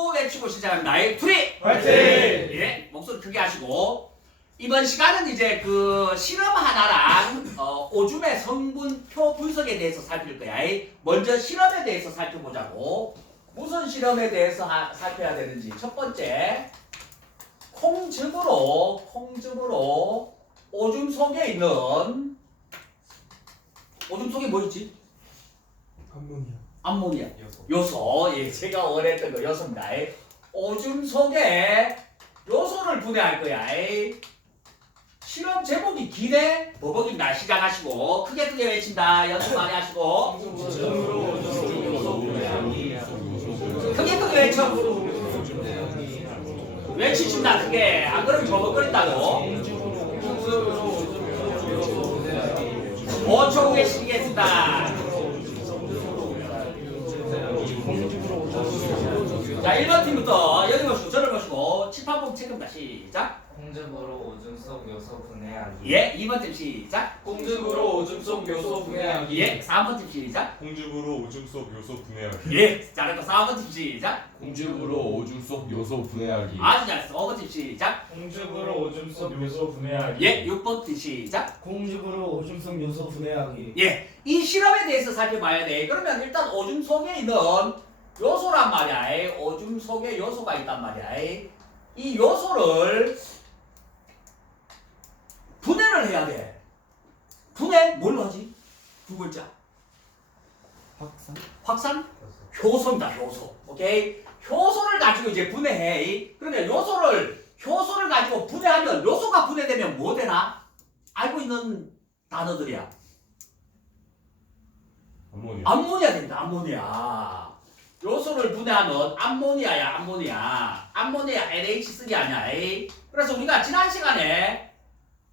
구호 외치고 시작합니다. 나의 투리! 화이팅! 예, 목소리 크게 하시고. 이번 시간은 이제 그 실험 하나랑 어, 오줌의 성분표 분석에 대해서 살필 거야. 먼저 실험에 대해서 살펴보자고. 무슨 실험에 대해서 하- 살펴야 되는지. 첫 번째, 콩즙으로, 콩즙으로 오줌 속에 있는, 오줌 속에 뭐 있지? 암모니아. 암모니아. 요소. 요소, 예, 제가 원했던 거 요소입니다. 예. 오줌 속에 요소를 분해할 거야. 예. 실험 제목이 기대 버벅입니다. 시작하시고 크게 크게 외친다. 연습 많이 하시고 크게 크게 외쳐. 외치신다 크게. 안 그러면 버벅거린다고. 5초 후에 시겠습니다. 책임다 시작. 콩즙으로 오줌 속 요소 분해하기. 예, 2번 팀 시작. 콩즙으로 오줌 속 요소 분해하기. 예, 3번 팀 시작. 콩즙으로 오줌 속 요소 분해하기. 예, 잘했고 4번 팀 시작. 공즙으로 오줌 속 요소 분해하기. 아주 잘했어. 5번 팀 시작. 콩즙으로 오줌 속 요소 분해하기. 예, 6번 팀 시작. 공즙으로 오줌 속 요소 분해하기. 예, 이 실험에 대해서 살펴봐야 돼. 그러면 일단 오줌 속에 있는 요소란 말이야. 이 오줌 속에 요소가 있단 말이야. 이- 이 요소를 분해를 해야 돼. 분해 뭘로 하지? 두 글자. 확산. 확산? 효소입니다. 효소. 오케이. 효소를 가지고 이제 분해해. 이. 그러면 요소를 효소를 가지고 분해하면 요소가 분해되면 뭐 되나? 알고 있는 단어들이야. 암모니아. 암모니아 됩니다. 암모니아. 요소를 분해하면 암모니아야. 암모니아. 암모니아 NH3가 아니야. 에이. 그래서 우리가 지난 시간에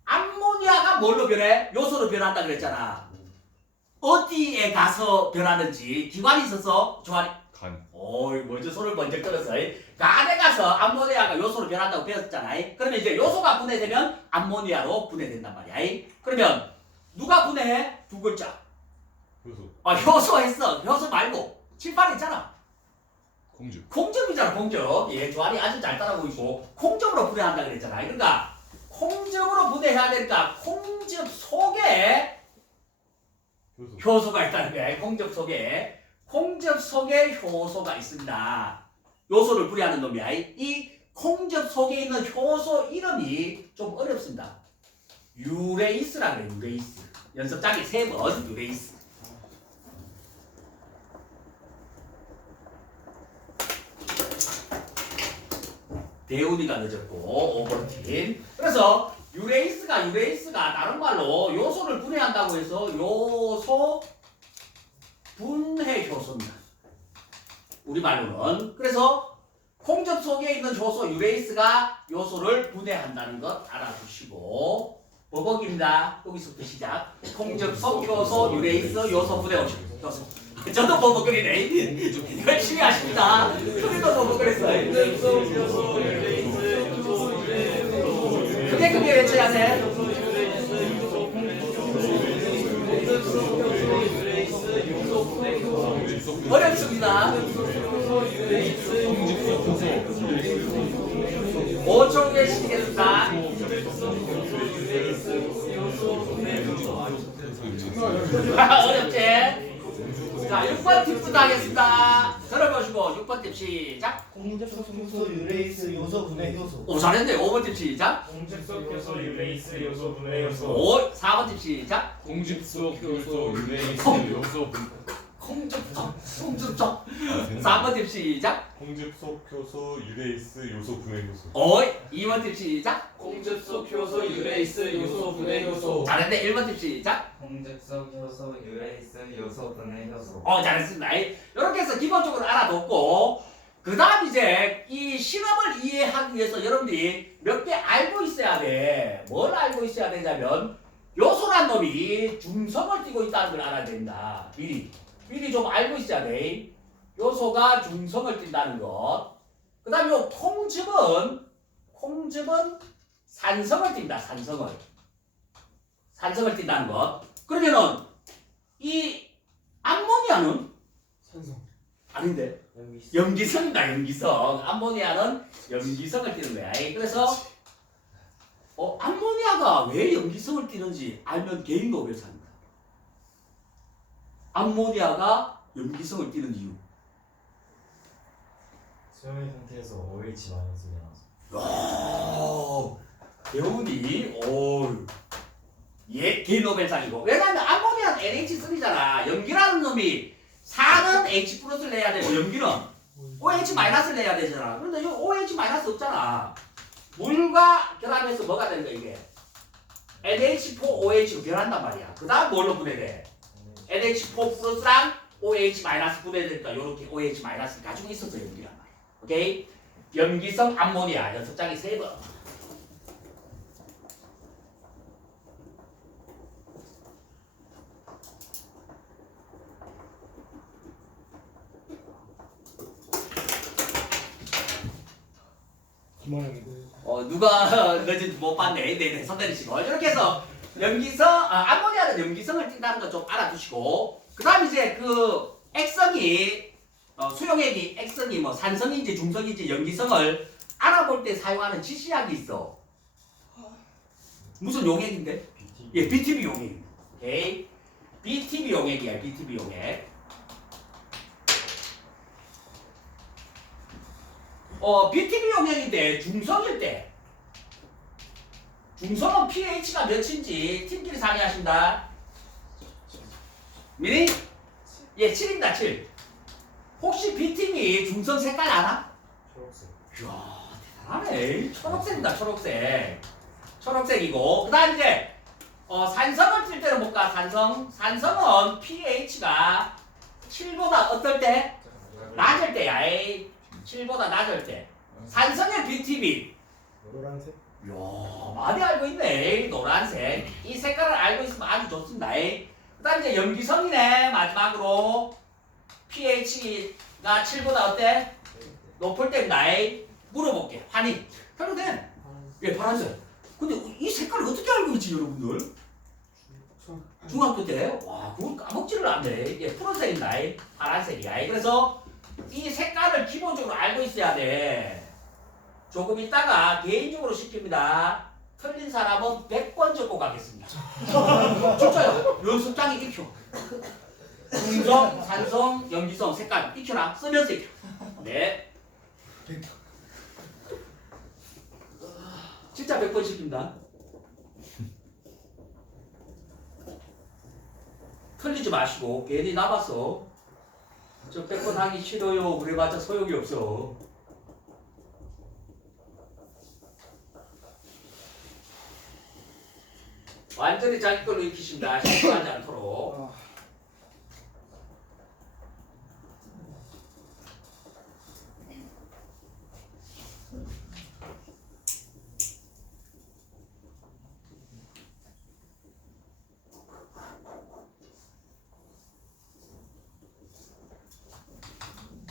암모니아가 뭘로 변해? 요소로 변한다 그랬잖아. 어디에 가서 변하는지 기관이 있어서 조한이 간. 어이 먼저 손을 먼저 끌었어. 이. 간에 가서 암모니아가 요소로 변한다고 배웠잖아. 이. 그러면 이제 요소가 분해되면 암모니아로 분해된단 말이야. 이. 그러면 누가 분해해? 두 글자. 요소. 아 효소 했어. 효소 말고 칠판 있잖아. 공즙. 콩즙이잖아. 콩즙. 예, 조한이 아주 잘 따라오고 있고 콩즙으로 분해한다 그랬잖아. 그러니까 콩즙으로 분해해야 되니까 콩즙 속에 요소. 효소가 있다는 거야. 콩즙 속에 콩즙 속에 효소가 있습니다. 요소를 분해하는 놈이야. 이- 이 콩즙 속에 있는 효소 이름이 좀 어렵습니다. 유레이스라 그래. 유레이스. 연습장에 세 번 유레이스. 대운이가 늦었고 5번 팀. 그래서 유레이스가 유레이스가 다른 말로 요소를 분해한다고 해서 요소 분해 효소입니다. 우리 말로는 그래서 콩즙 속에 있는 효소 유레이스가 요소를 분해한다는 것 알아두시고 버벅입니다. 여기서부터 시작. 콩즙 속 효소 유레이스 요소 분해 효소. 저도 버벅거리네. 열심히 하십니다. 우리도 버벅거렸어요. 크게 크게 외쳐야 돼. 어렵습니다. 5초 계시겠습니다. 어렵지? 자, 6번 팁부터 하겠습니다. 들어보시고 6번 팁 시작. 공즙 속 효소 유레이스 요소 분해 효소. 오, 잘했네. 5번 팁 시작. 콩즙 속 요소 유레이스 요소 분해 요소. 5, 4번 팁 시작. 공즙 속 요소 유레이스 요소 분. 콩즙적, 콩즙적. 4번 팁 시작. 콩즙 속 효소 유레이스 요소 분해 요소. 5, 2번 팁 시작. 콩즙 속 효소 유레이스 요소 분해 요소. 잘했네. 1번 팁 시작. 콩즙 속 요소 유레이스 요소 분해 효소. 어, 잘했습니다. 이렇게 해서 기본적으로 알아뒀고, 그 다음 이제 이 실험을 이해하기 위해서 여러분들이 몇 개 알고 있어야 돼. 뭘 알고 있어야 되냐면, 요소란 놈이 중성을 띠고 있다는 걸 알아야 된다. 미리. 미리 좀 알고 있어야 돼. 요소가 중성을 띈다는 것. 그 다음 요 콩즙은, 콩즙은 산성을 띈다, 산성을. 산성을 띈다는 것. 그러면은, 이 암모니아는 산성. 아닌데 염기성 이다 염기성 암모니아는 염기성을 띠는 거야 에이, 그래서 어 암모니아가 왜 염기성을 띠는지 알면 개인 노벨상입니다 암모니아가 염기성을 띠는 이유 수용의 상태에서 OH 마이너스가 나서 야, 배우니, 오, 예, 개인 노벨상이고. 왜냐면 암모니아는 NH3잖아. 염기라는 놈이 4는 H 플러스를 내야 되고, 염기는 OH 마이너스를 내야 되잖아. 그런데 이 OH 마이너스 없잖아. 물과 결합해서 뭐가 되는 거야, 이게? NH4OH로 변한단 말이야. 그 다음 뭘로 분해돼? NH4 플러스랑 OH 마이너스 분해되니까 요렇게 OH 마이너스 가지고 있어서 염기란 말이야. 오케이? 염기성 암모니아 연습 장이 세 번. 어 누가 너지 못 봤네. 네네 손 내리시고 이렇게 해서 염기성 아, 암모니아는 염기성을 띈다는 거 좀 알아두시고 그 다음 이제 그 액성이 어, 수용액이 액성이 뭐 산성인지 중성인지 염기성을 알아볼 때 사용하는 지시약이 있어. 무슨 용액인데? 예, BTB 용액. 오케이. BTB 용액이야, BTB 용액. 어, BTB 용액인데 중성일 때. 중성은 pH가 몇인지 팀끼리 상의하신다. 미니? 예, 7입니다, 7. 혹시 BTB 중성 색깔 알아? 초록색 이야, 대단하네. 초록색이다, 초록색. 초록색이고, 그 다음 이제, 어, 산성을 뜰 때는 볼까, 산성? 산성은 pH가 7보다 어떨 때? 낮을 때야, 에이. 7보다 낮을 때. 산성의 BTB. 노란색 이야, 많이 알고 있네. 노란색. 이 색깔을 알고 있으면 아주 좋습니다. 그 다음 이제 염기성이네, 마지막으로. pH가 7보다 어때? 높을 때입니다. 에이. 물어볼게. 환희. 편우된. 예, 파란색. 근데 이 색깔을 어떻게 알고 있지, 여러분들? 중학교 때? 와, 그걸 까먹지를 않네. 예, 푸른색입니다. 파란색이야. 그래서 이 색깔을 기본적으로 알고 있어야 돼. 조금 있다가 개인적으로 시킵니다. 틀린 사람은 100번 적고 가겠습니다. 진짜요. 연습장에 익혀. 중성, 산성, 염기성, 색깔 익혀라. 쓰면서 익혀. 네. 진짜 100번 시킵니다. 틀리지 마시고 괜히 남았어. 저 100번 하기 싫어요. 그래봤자 소용이 없어. 완전히 자기 걸로 익히십니다. 실수하지 않도록.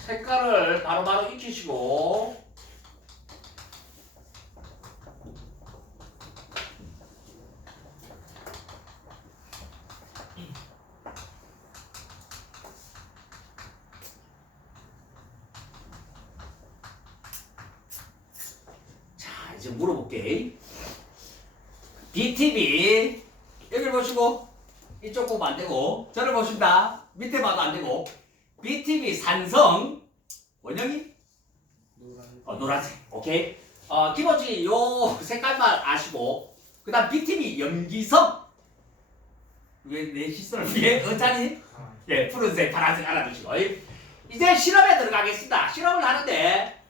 색깔을 바로바로 익히시고 자 이제 물어볼게 BTV 여기를 보시고 이쪽 보면 안 되고 저를 보신다. 밑에 봐도 안 되고. BTV 산성. 원형이? 노란색. 어, 노란색. 오케이. 어, 기본적인 요 색깔만 아시고. 그 다음 BTV 염기성 왜내 시선을 위해? 어쩌니 예 푸른색 파란색 알아두시고. 이제 실험에 들어가겠습니다. 실험을 하는데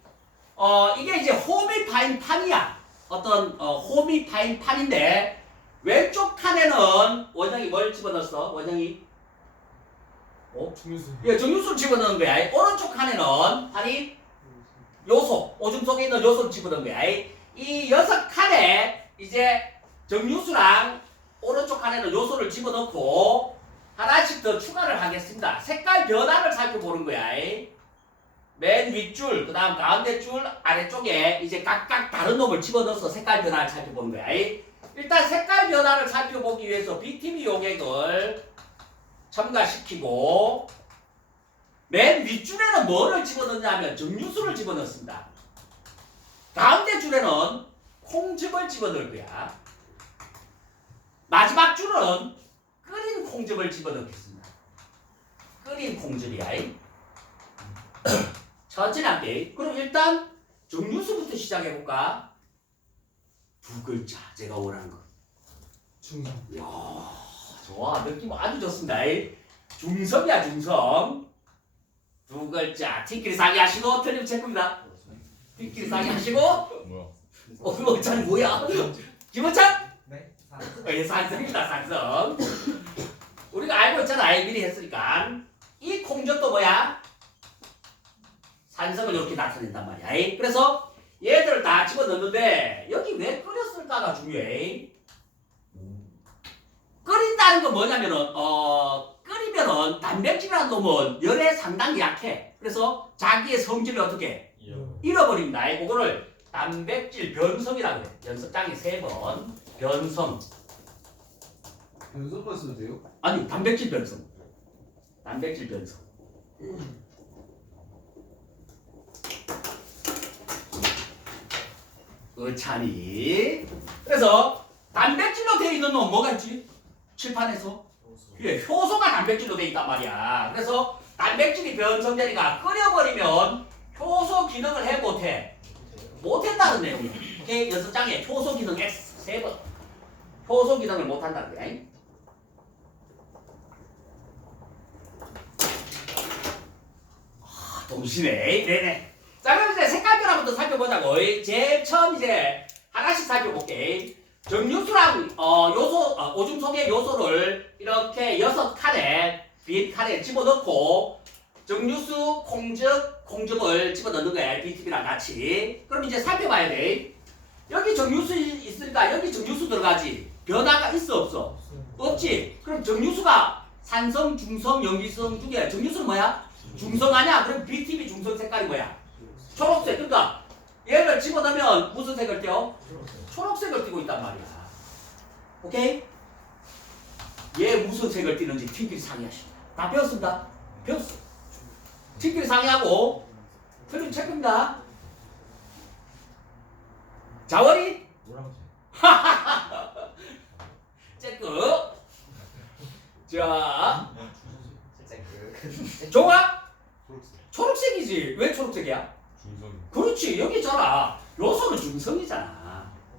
어 이게 이제 호미파인 판이야. 어떤 어, 호미파인 판인데 왼쪽 칸에는 원형이 뭘 집어넣었어? 원형이 어? 중류수 예, 정유수를 집어넣은 거야. 오른쪽 칸에는 판이 요소, 오줌 속에 있는 요소를 집어넣은 거야. 이 여섯 칸에 이제 정유수랑 오른쪽 칸에는 요소를 집어넣고 하나씩 더 추가를 하겠습니다. 색깔 변화를 살펴보는 거야. 맨 윗줄, 그 다음 가운데 줄, 아래쪽에 이제 각각 다른 놈을 집어넣어서 색깔 변화를 살펴보는 거야. 일단 색깔 변화를 살펴보기 위해서 BTB 용액을 첨가시키고 맨 윗줄에는 뭐를 집어넣냐면 정류수를 집어넣습니다. 가운데 줄에는 콩즙을 집어넣을 거야. 마지막 줄은 끓인 콩즙을 집어넣겠습니다. 끓인 콩즙이야. 천천히 할게. 그럼 일단 정류수부터 시작해 볼까? 두 글자 제가 원하는 거. 중성. 이야, 좋아. 느낌 아주 좋습니다. 중성이야, 중성. 두 글자. 티끼리 사기 하시고, 틀리면 제 겁니다. 티끼리 사기 하시고, 어, 뭐야? 그거 잘 뭐야? 김원찬? 네. 사. 어, 예, 산성입니다, 산성. 우리가 알고 있잖아, 미리 했으니까. 이 콩젓도 뭐야? 산성을 이렇게 나타낸단 말이야. 그래서 얘들을 다 집어넣는데, 여기 왜 끓였을까가 중요해. 끓인다는 건 뭐냐면은, 어, 끓이면은 단백질이라는 놈은 열에 상당히 약해. 그래서 자기의 성질을 어떻게 해? 잃어버립니다. 이 그거를 단백질 변성이라고 해. 연습장에 세 번. 변성. 연속만 써도 돼요? 아니 단백질 변성. 단백질 변성. 의찬이. 그래서 단백질로 되어 있는 놈 뭐가 있지? 칠판에서. 그래 효소가 단백질로 되어 있단 말이야. 그래서 단백질이 변성되니까 끓여버리면 효소 기능을 해 못해. 못한다는 내용이야. 오케이 연습장에 효소 기능 X 세 번. 효소 기능을 못한다는 거야. 동시네. 네네. 자, 그럼 이제 색깔 변화부터 살펴보자고. 제일 처음 이제 하나씩 살펴볼게. 정유수랑 어, 요소, 어, 오줌 속의 요소를 이렇게 여섯 칸에 빈 칸에 집어넣고 정유수, 콩즙, 콩즙을 집어넣는 거야. BTB랑 같이. 그럼 이제 살펴봐야 돼. 여기 정유수 있으니까 여기 정유수 들어가지. 변화가 있어 없어? 없지. 그럼 정유수가 산성, 중성, 염기성 중에 정유수는 뭐야? 중성 아니야? 그럼 BTB 중성 색깔이 뭐야? 초록색. 그러니까 얘를 집어넣으면 무슨 색을 띄어? 초록색을 띄고 있단 말이야. 오케이? 얘 무슨 색을 띄는지 팀끼리 상의하십니다. 다 배웠습니다. 배웠어. 팀끼리 상의하고 틀림 체크입니다. 자원이 노란색. 체크. 자, 그. 종아 초록색. 초록색이지. 왜 초록색이야? 중성. 그렇지. 여기 있잖아. 요소는 중성이잖아.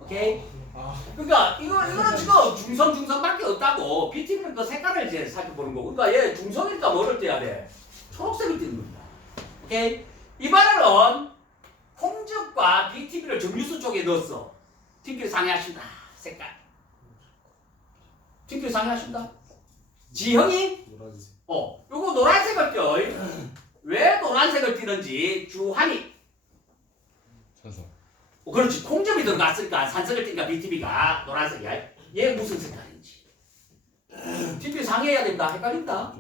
오케이? 아, 그러니까 이거 이거는 지금 중성 중성밖에 없다고. BTV는 그 색깔을 이제 살펴보는 거고. 그러니까 얘 중성이니까 뭐를 떼야 돼? 초록색을 띄는 겁니다. 오케이? 이번에는 콩즙과 BTV를 정류수 쪽에 넣었어. TV를 상의하신다. 색깔. TV를 상의하신다. 지형이 노란색. 어, 요거 노란색을 띄어. 왜 노란색을 띄는지 주한이 찬성. 어, 그렇지. 콩점이 들어갔으니까 산성을 띄니까 BTB가 노란색이야. 얘 무슨 색깔인지. TB 상해야 된다. 헷갈린다.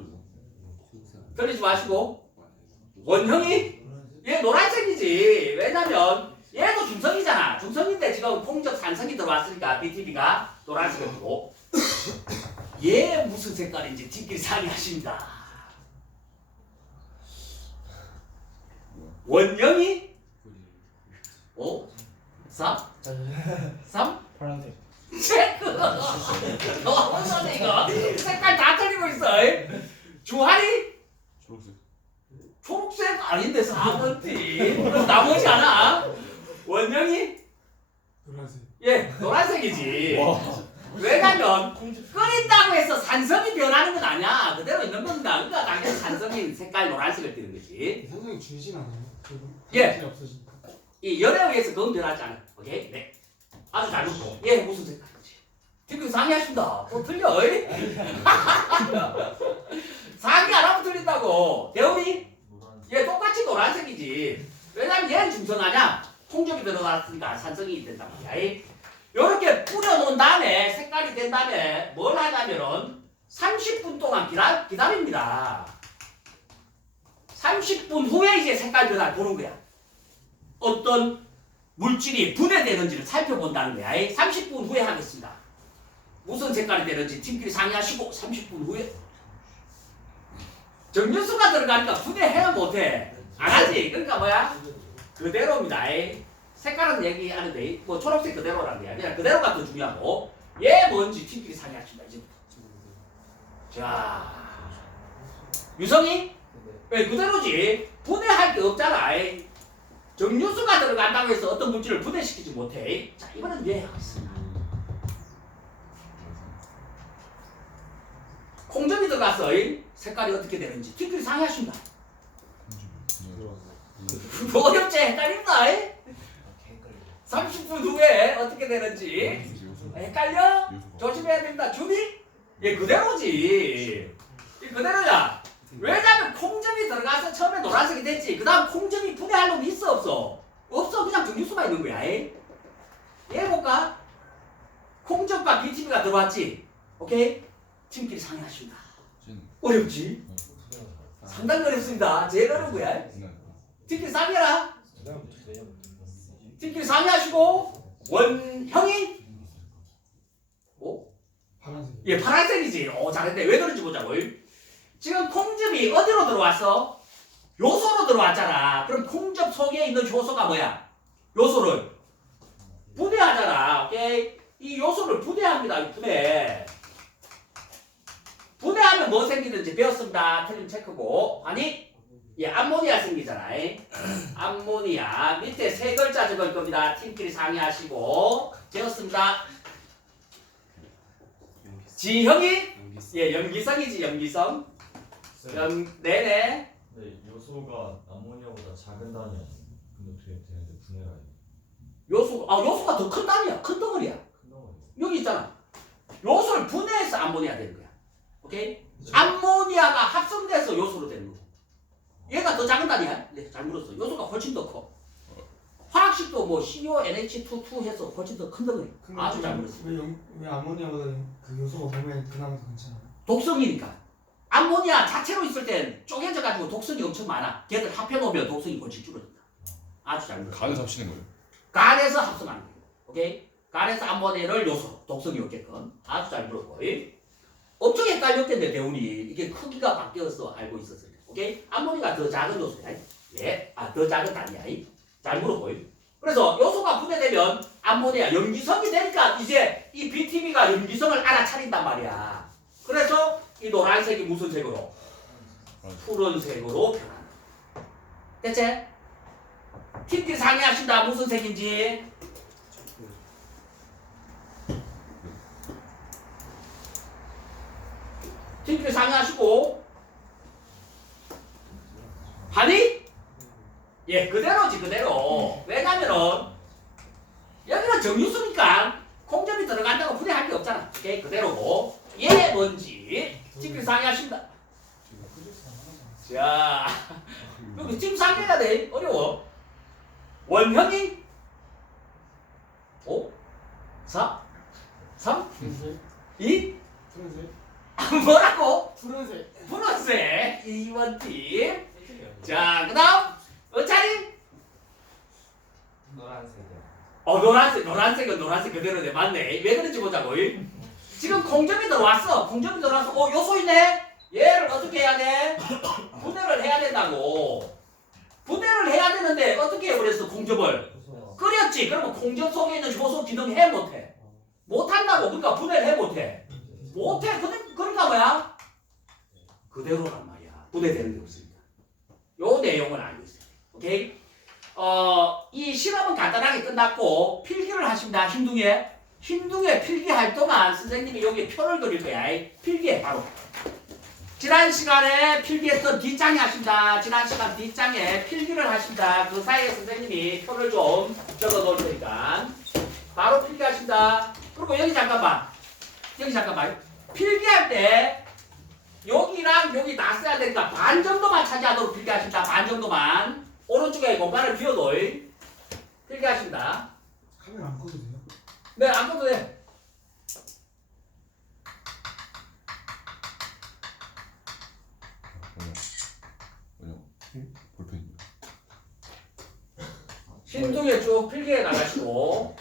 들리지 마시고. 원형이 얘 노란색이지. 왜냐면 얘도 중성이잖아. 중성인데 지금 콩적 산성이 들어왔으니까 BTB가 노란색을 띄고. 얘 무슨 색깔인지 TB 상의하십니다. 원형이 오, 3, 3, 파란색. 체크. 너무 좋네 이거. 색깔 다 틀리고 있어. 주한이 초록색. 초록색 아닌데 4번지. 그럼 나머지 하나. 원영이 노란색. 예 노란색이지. 왜냐면 끓인다고 해서 산성이 변하는 건 아니야. 그대로 있는 겁니다. 그러니까 당연히 산성인 색깔 노란색을 띠는 거지. 상성이 줄진 않아요. 그리고 예. 단백질이 없어지니까. 이 열에 의해서 그건 변하지 않아. 오케이? 네. 아주 잘 먹고. 예, 무슨 색깔인지. 지금 상의하신다. 또 틀려. 어이? 상의 안 하면 틀린다고. 노란색. 얘 똑같이 노란색이지. 왜냐면 얘는 중성하냐? 콩적이 들어갔으니까 산성이 된단 말이야. 이. 요렇게 뿌려놓은 다음에 색깔이 된 다음에 뭘 하냐면은 30분 동안 기다, 기다립니다. 30분 후에 이제 색깔 변화를 보는 거야. 어떤 물질이 분해되는지를 살펴본다는 거야. 이 30분 후에 하겠습니다. 무슨 색깔이 되는지 팀끼리 상의하시고 30분 후에 정류수가 들어가니까 분해해야 못해. 안 하지. 그러니까 뭐야? 그대로입니다. 색깔은 얘기하는데 뭐 초록색 그대로라는 게 아니라 그대로가 더 중요하고 얘 뭔지 팀끼리 상의합시다 이제부터. 자 유성이 왜 그대로지 분해할 게 없잖아. 정류수가 들어간다고 해서 어떤 물질을 분해시키지 못해. 자 이거는 이해하겠습니다. 들어갔어. 에이. 색깔이 어떻게 되는지 팀끼리 상의하십니다. 뭐 어렵지? 헷갈린다. 에이. 개걸려 30분 후에 어떻게 되는지 헷갈려? 조심해야 된다. 준비? 얘 그대로지. 이 그대로야. 들어가서 처음에 노란색이 됐지. 그 다음 콩점이 분해할 놈이 있어 없어? 없어. 그냥 정류수만 있는 거야. 에이. 얘 해볼까? 콩점과 BTB가 들어왔지. 오케이? 팀끼리 상의하십니다. 어렵지? 상당히 어렵습니다. 제일 어려운 거야. 팀끼리 상의해라. 팀끼리 상의하시고 원형이 오? 파란색. 예 파란색이지. 오 잘했네. 왜 그런지 보자고. 지금 콩즙이 어디로 들어왔어? 요소로 들어왔잖아. 그럼 콩즙 속에 있는 효소가 뭐야? 요소를 분해하잖아. 오케이? 이 요소를 분해합니다. 이 분해. 분해하면 뭐 생기는지 배웠습니다. 틀림 체크고. 아니, 예, 암모니아 생기잖아. 암모니아. 밑에 세 글자 적을 겁니다. 팀끼리 상의하시고. 배웠습니다. 지형이? 예, 염기성이지, 염기성. 염, 네네. 네, 요소가 암모니아보다 작은 단위 아니에요? 근데 어떻게 되는데 분해가 해요? 요소, 아, 요소가 더 큰 단위야. 큰 덩어리야. 큰 덩어리. 여기 있잖아. 요소를 분해해서 암모니아 되는 거야. 오케이? 암모니아가 합성돼서 요소로 되는 거고. 얘가 더 작은 단위야. 네, 잘 물었어. 요소가 훨씬 더 커. 화학식도 뭐 CONH22 해서 훨씬 더 큰 덩어리. 아주 잘 왜, 물었어. 왜, 영- 왜 아모니아보다 그 요소가 몸에 그나마 더 괜찮아? 독성이니까. 암모니아 자체로 있을 땐 쪼개져가지고 독성이 엄청 많아. 걔들 합해놓으면 독성이 훨씬 줄어든다. 아주 잘 물었어. 간을 잡치는 거예요. 간에서 합성하는 거예요. 오케이? 간에서 암모니아를 요소, 독성이 없게끔 아주 잘 물었고 이? 엄청 헷갈렸겠네 대운이 이게 크기가 바뀌어서 알고 있었을 때 오케이? 암모니아가 더 작은 요소야 예? 아 더 작은 단위야 이? 잘 물었고 이? 그래서 요소가 분해되면 암모니아 염기성이 되니까 이제 이 BTB가 염기성을 알아차린단 말이야 그래서 이 노란색이 무슨 색으로? 푸른색으로 변한다. 됐지? 팀끼리 상의하신다. 무슨 색인지? 팀끼리 상의하시고. 하니? 예 그대로지 그대로. 왜냐면은 여기는 정유수니까? 콩점이 들어간다고 분해할 게 없잖아. 오케이 그대로고. 얘 뭔지 팀끼리 상의하신다 자 여기 팀 상의해야 돼 어려워 원형이 5 4 3 2 푸른색. 뭐라고? 푸른색. 푸른색 2번 팀. 자, 그 다음 어차리 노란색이야 어 노란색 노란색은 노란색 그대로네 맞네. 왜 그런지 보자고. 지금 공점이 들어왔어. 공점이 들어와서 어 요소 있네. 얘를 어떻게 해야 돼? 분해를 해야 된다고. 분해를 해야 되는데 어떻게 해버렸어 공점을? 끓였지. 그러면 공점 속에 있는 효소 기능 해 못해? 못한다고. 그러니까 분해를 해 못해? 못해. 근데 그러니까 뭐야? 그대로란 말이야. 분해되는 게 없습니다. 요 내용을 알고 있어요. 오케이? 어, 이 실험은 간단하게 끝났고 필기를 하십니다. 흰둥이에. 흰둥이에 필기할 동안 선생님이 여기 표를 그릴 거야. 이 필기해 바로. 지난 시간에 필기했던 뒷장에 하십니다. 지난 시간 뒷장에 필기를 하십니다. 그 사이에 선생님이 표를 좀 적어 놓을 테니까 바로 필기하십니다. 그리고 여기 잠깐만. 여기 잠깐만. 필기할 때 여기랑 여기 놨어야 되니까 반 정도만 차지하도록 필기하십니다. 반 정도만. 오른쪽에 공간을 비워둬. 필기하십니다. 카메라 안 꺼도 돼요? 네, 안 꺼도 돼. 신중에 쭉 필기해 나가시고.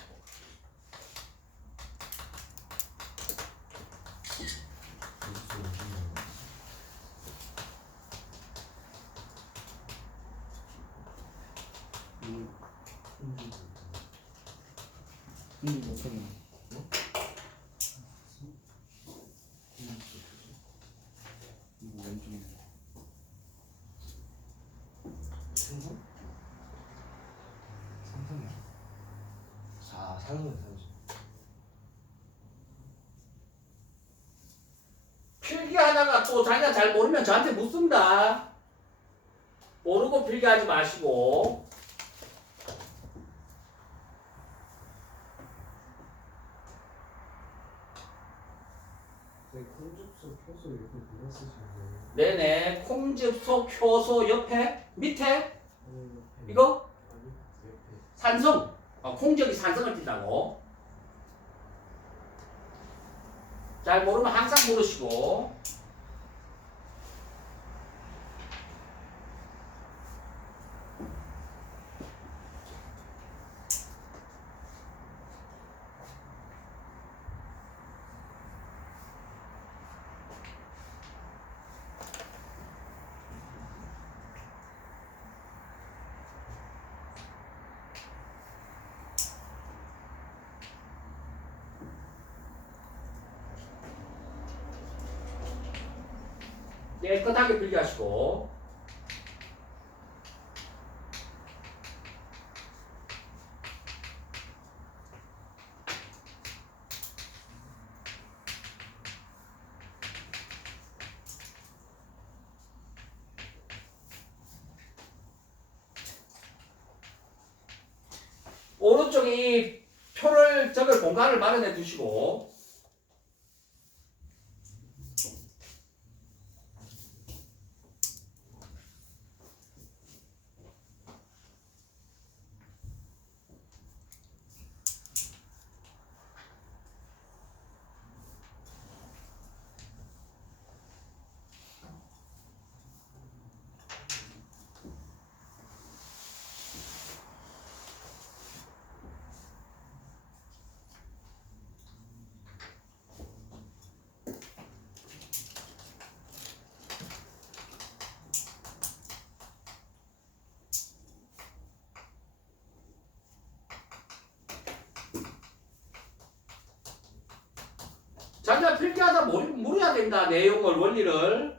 사 사는 사지. 필기하다가 또 자기가 잘 모르면 저한테 묻습니다. 모르고 필기하지 마시고. 콩죽소 표소 이렇게 불렀으시는데 네네. 콩즙소, 효소 옆에 밑에 이거 산성. 어, 콩즙이 산성을 띈다고. 잘 모르면 항상 물으시고. 깨끗하게 필기하시고. 오른쪽에 이 표를 적을 공간을 마련해 두시고 자기가 필기하다 모르, 모르 야 된다. 내용을 원리를